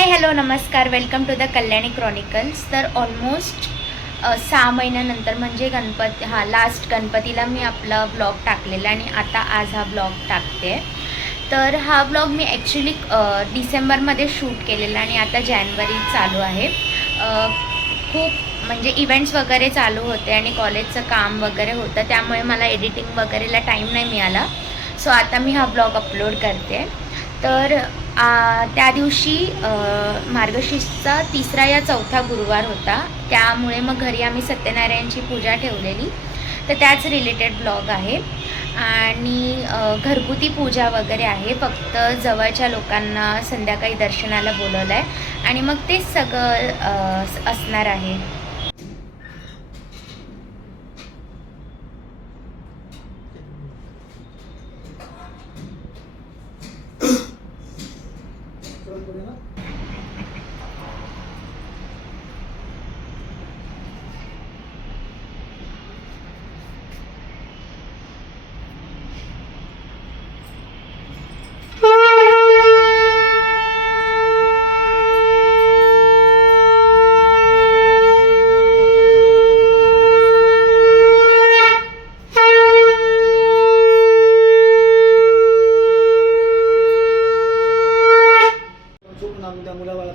हाय hello नमस्कार, welcome to the Kalyani chronicles. तर almost 6 महिन्यानंतर म्हणजे लास्ट गणपतीला मी आपला ब्लॉग टाकलेला आणि आता आज हा ब्लॉग टाकते. तर हा ब्लॉग मी ॲक्च्युली डिसेंबरमध्ये शूट केलेला आणि आता जानेवारी चालू आहे. खूप म्हणजे इव्हेंट्स वगैरे चालू होते आणि कॉलेजचं काम वगैरे होतं, त्यामुळे मला एडिटिंग वगैरेला टाईम नाही मिळाला. सो आता मी हा ब्लॉग अपलोड करते. तर त्या दिवशी मार्गशीर्षचा 3रा या 4था गुरुवार होता, त्यामुळे मग घरी आम्ही सत्यनारायणची पूजा ठेवलेली. तर त्याच रिलेटेड ब्लॉग आहे आणि घरगुती पूजा वगैरे आहे. फक्त जवळच्या लोकांना संध्याकाळी दर्शनाला बोलवलं आहे आणि मग तेच सगळं असणार आहे.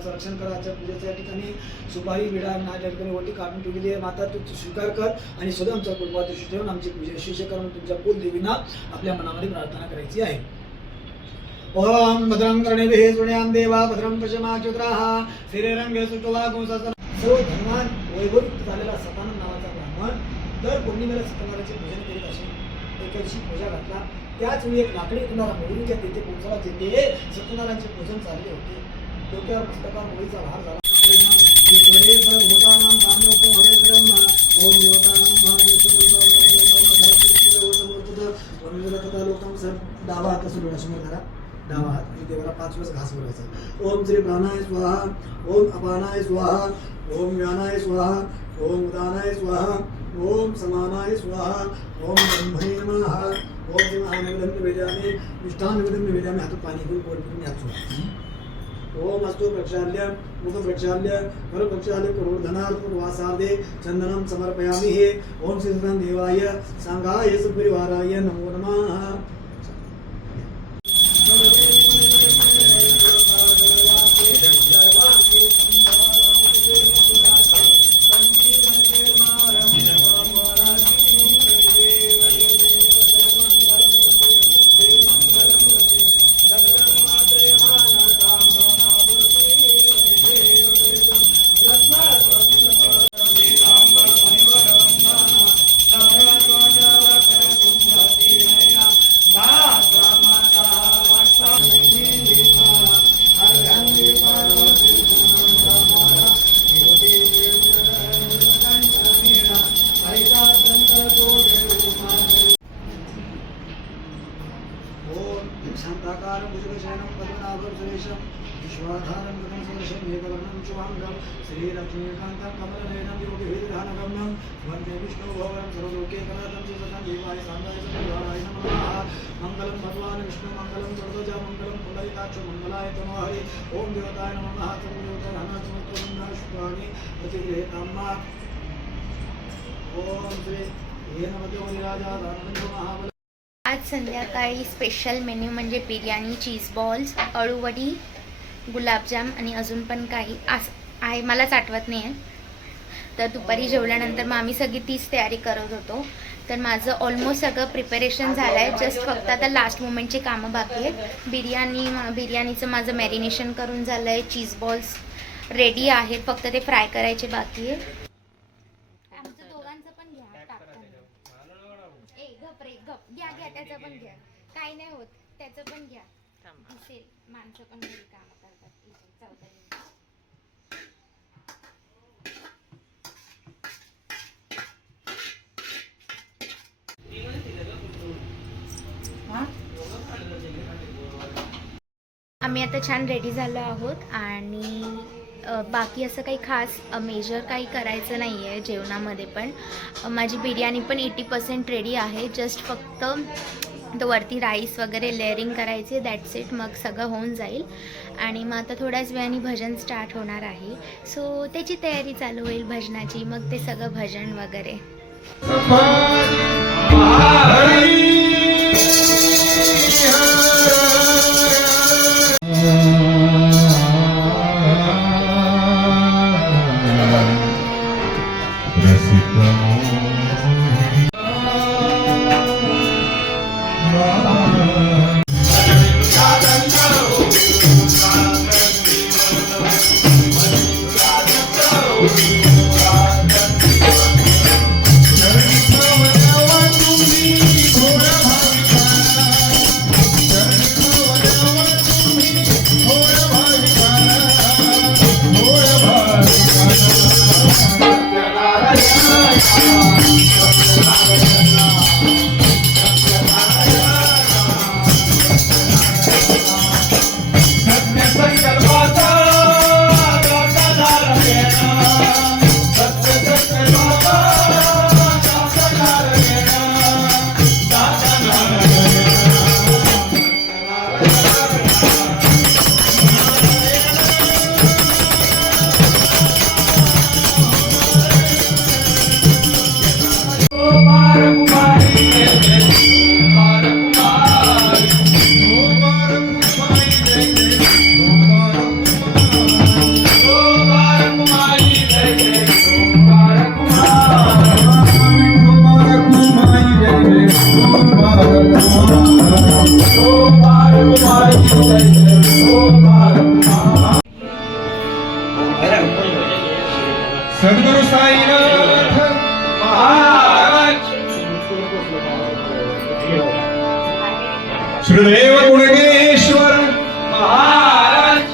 रक्षण करायच्या पूजेच्या ठिकाणी सुपारी विडा ना त्या ठिकाणी वटी काढून ठेवलेली आहे. माता तू स्वीकार कर आणि सदैव आमच्या कुटुंबात ठेवून आमची पूजा यशस्वी करून तुमच्या कुलदेवींना आपल्या मनामध्ये प्रार्थना करायची आहे. ओम भद्रं कर्णेभिः शृणुयाम देवा भद्रं पश्येमाक्षुत्राः श्रीरंगे सुतवा गोसाचा सर्व धनवान वैभवयुक्त झालेला सतानंद नावाचा ब्राह्मण दर पौर्णिमेला सत्यनारायणाचे पूजन करीत असे. एका दिवशी पूजा घातला, त्याच वेळी एक लाकडी किनारा मोहरीच्या तेथे पोहोचला. तेथे सत्यनारायणाचे पूजन चालले होते. डोक्यावर पुस्तकावर होळीचा भार झाला. डावा हात असं डोळ्यासमोर धरा, डावा हात आणि देवाला 5 वेळेस घास भरायचा. ओम श्री प्राणाय स्वाहा, ओम अपानाय स्वाहा, ओम व्यानाय स्वाहा, ओम उदानाय स्वाहा, ओम समानाय स्वाहा, ओम ब्रह्मणे नमः, ओम श्री महानवेदन निवेदयामि, मिष्टान निवेदन निवेदयामि. हातात पाणी घेऊन पोट भरून हात सोडा. ओम अस्तु प्रक्षाल्य मुख प्रक्षाल्य कर प्रक्षाल्य करोधनार्थ वासार्धे चंदनम समर्पयामि. हे ओम श्री देवाय सांगाय सपरिवाराय नमो नमः. शांताकार भुजगशयनं पद्मनाभं सुरेशं विश्वाधारं गगनसदृशं मेघवर्णं शुभांगं श्रीलक्ष्मीकान्तं कमलनयनं योगिभिर्ध्यानगम्यं वन्दे विष्णुभवनं सर्वलोकैकनाथं सतं देवाय सांगाय सपरिवाराय नमः. मङ्गलं भगवान् विष्णु मङ्गलं सर्वजा मङ्गलं पुंडरीकाक्ष मङ्गलाय तनो हरि. ओम देवताय नमः. शुभानि प्रतिगृहीताम्मा. ओम श्री हेनमदेवराजा महाबल. आज संध्याकाळी स्पेशल मेन्यू म्हणजे बिर्याणी, चीज बॉल्स, अळूवडी, गुलाबजाम आणि अजून पण काही आहे, मलाच आठवत नाही आहे. तर दुपारी जेवल्यानंतर मग आम्ही सगळी तीच तयारी करत होतो. तर माझं ऑलमोस्ट सगळं प्रिपरेशन झालं आहे. जस्ट फक्त आता लास्ट मोमेंटची कामं बाकी आहेत. बिर्याणीचं माझं मॅरिनेशन करून झालं आहे. चीज बॉल्स रेडी आहेत, फक्त ते फ्राय करायचे बाकी आहे. आमचं दोघांचं पण घ्या टाकताना. घ्या त्याचं पण घ्या, काही नाही होत, त्याचं पण घ्या. दिसेल माणसं पण घरी काम करतात. आम्ही आता छान रेडी झालो आहोत आणि बाकी असं काही खास मेजर काही करायचं नाही आहे जेवणामध्ये. पण माझी बिर्याणी पण 80% रेडी आहे. जस्ट फक्त तर वरती राईस वगैरे लेअरिंग करायचे, दॅट्स इट. मग सगळं होऊन जाईल आणि मग आता थोड्याच वेळाने भजन स्टार्ट होणार आहे. सो त्याची तयारी चालू होईल भजनाची. मग ते सगळं भजन वगैरे. सद्गुरु साईनाथ महाराज श्रीदेव गुणगेश्वर महाराज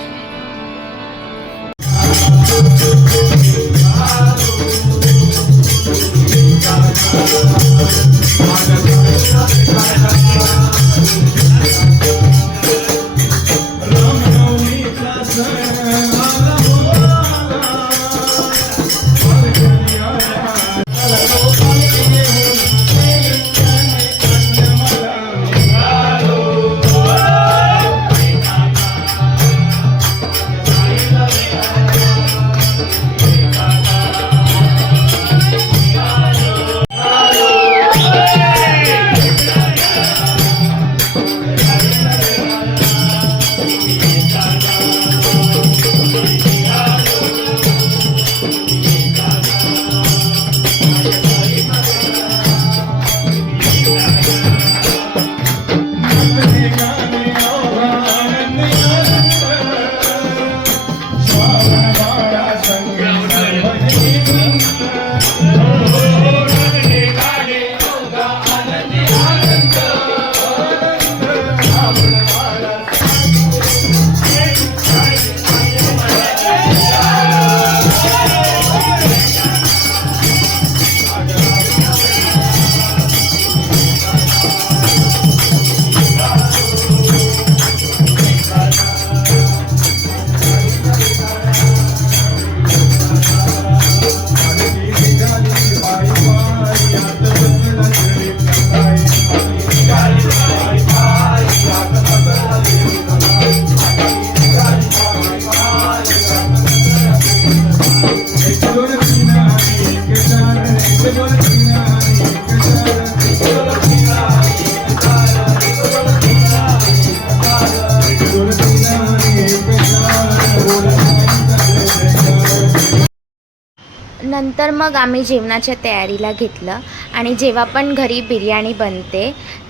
नंतर मग आम्ही जेवणाच्या तयारीला घेतलं आणि जेव्हा पण घरी बिर्याणी बनते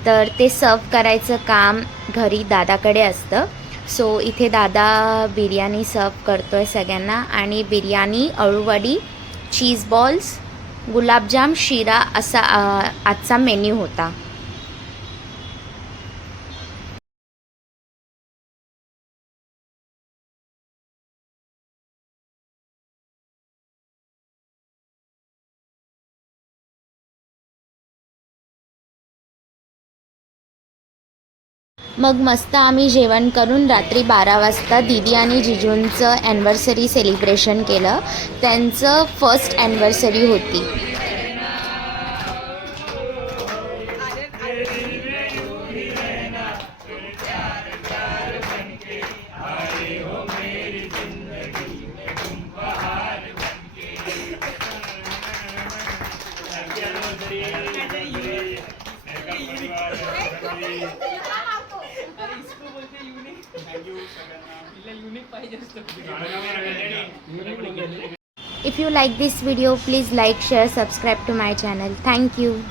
तर ते सर्व करायचं काम घरी दादाकडे असतं. सो इथे दादा बिर्याणी सर्व करतो आहे सगळ्यांना. आणि बिर्याणी, अळूवडी, चीज बॉल्स, गुलाबजाम, शिरा असा आजचा मेन्यू होता. मग मस्त आम्ही जेवण करून रात्री 12 वाजता दीदी आणि जिजूंचं ॲनिव्हर्सरी सेलिब्रेशन केलं. त्यांचं फर्स्ट ॲनिव्हर्सरी होती. If you like this video, please like, share, subscribe to my channel. Thank you.